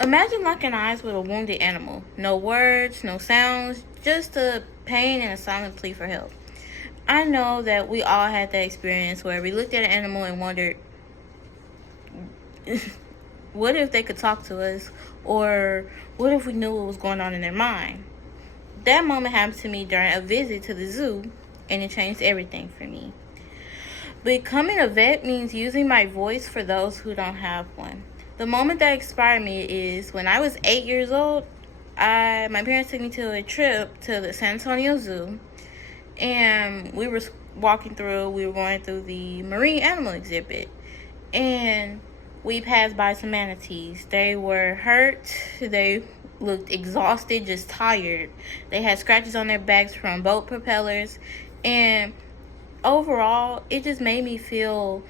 Imagine locking eyes with a wounded animal. No words, no sounds, just a pain and a silent plea for help. I know that we all had that experience where we looked at an animal and wondered, what if they could talk to us? Or what if we knew what was going on in their mind? That moment happened to me during a visit to the zoo, and it changed everything for me. Becoming a vet means using my voice for those who don't have one. The moment that inspired me is when I was 8 years old. My parents took me to a trip to the San Antonio Zoo, and we were going through the marine animal exhibit, and we passed by some manatees. They were hurt. They looked exhausted, just tired. They had scratches on their backs from boat propellers, and overall, it just made me feel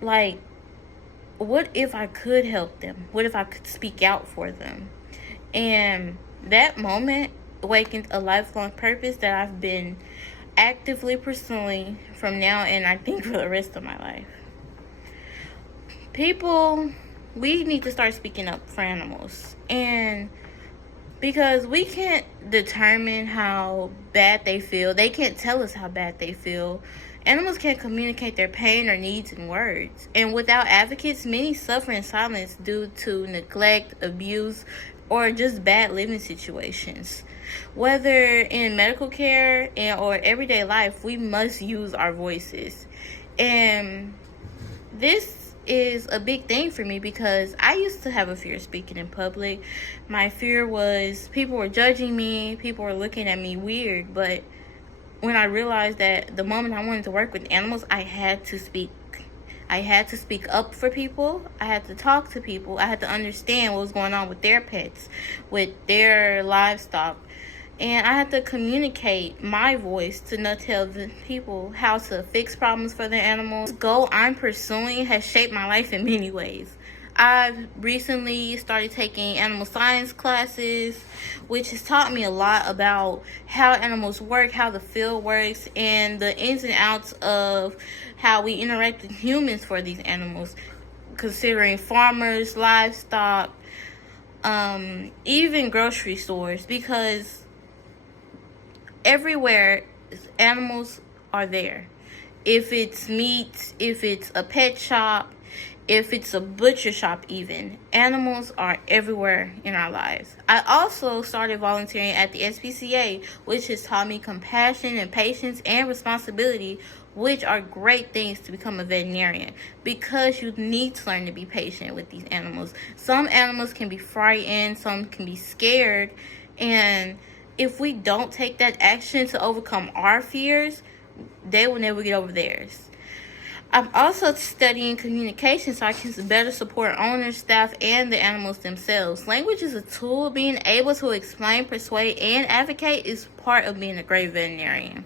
like, what if I could help them? What if I could speak out for them? And that moment awakened a lifelong purpose that I've been actively pursuing from now and I think for the rest of my life. People, we need to start speaking up for animals. And because we can't determine how bad they feel, they can't tell us how bad they feel. Animals can't communicate their pain or needs in words. And without advocates, many suffer in silence due to neglect, abuse, or just bad living situations. Whether in medical care or everyday life, we must use our voices. And this is a big thing for me because I used to have a fear of speaking in public. My fear was people were judging me, people were looking at me weird, but when I realized that the moment I wanted to work with animals, I had to speak. I had to speak up for people. I had to talk to people. I had to understand what was going on with their pets, with their livestock. And I had to communicate my voice to not tell the people how to fix problems for their animals. This goal I'm pursuing has shaped my life in many ways. I've recently started taking animal science classes, which has taught me a lot about how animals work, how the field works, and the ins and outs of how we interact with humans for these animals, considering farmers, livestock, even grocery stores, because everywhere animals are there. If it's meat, if it's a pet shop, if it's a butcher shop even, animals are everywhere in our lives. I also started volunteering at the SPCA, which has taught me compassion and patience and responsibility, which are great things to become a veterinarian, because you need to learn to be patient with these animals. Some animals can be frightened, some can be scared, and if we don't take that action to overcome our fears, they will never get over theirs. I'm also studying communication so I can better support owners, staff, and the animals themselves. Language is a tool. Being able to explain, persuade, and advocate is part of being a great veterinarian.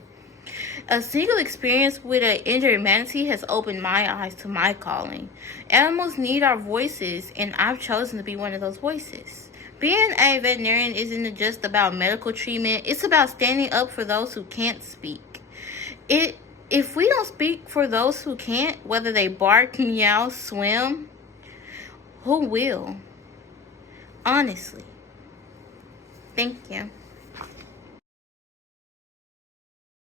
A single experience with an injured manatee has opened my eyes to my calling. Animals need our voices, and I've chosen to be one of those voices. Being a veterinarian isn't just about medical treatment, it's about standing up for those who can't speak. If we don't speak for those who can't, whether they bark, meow, swim, who will? Honestly. Thank you.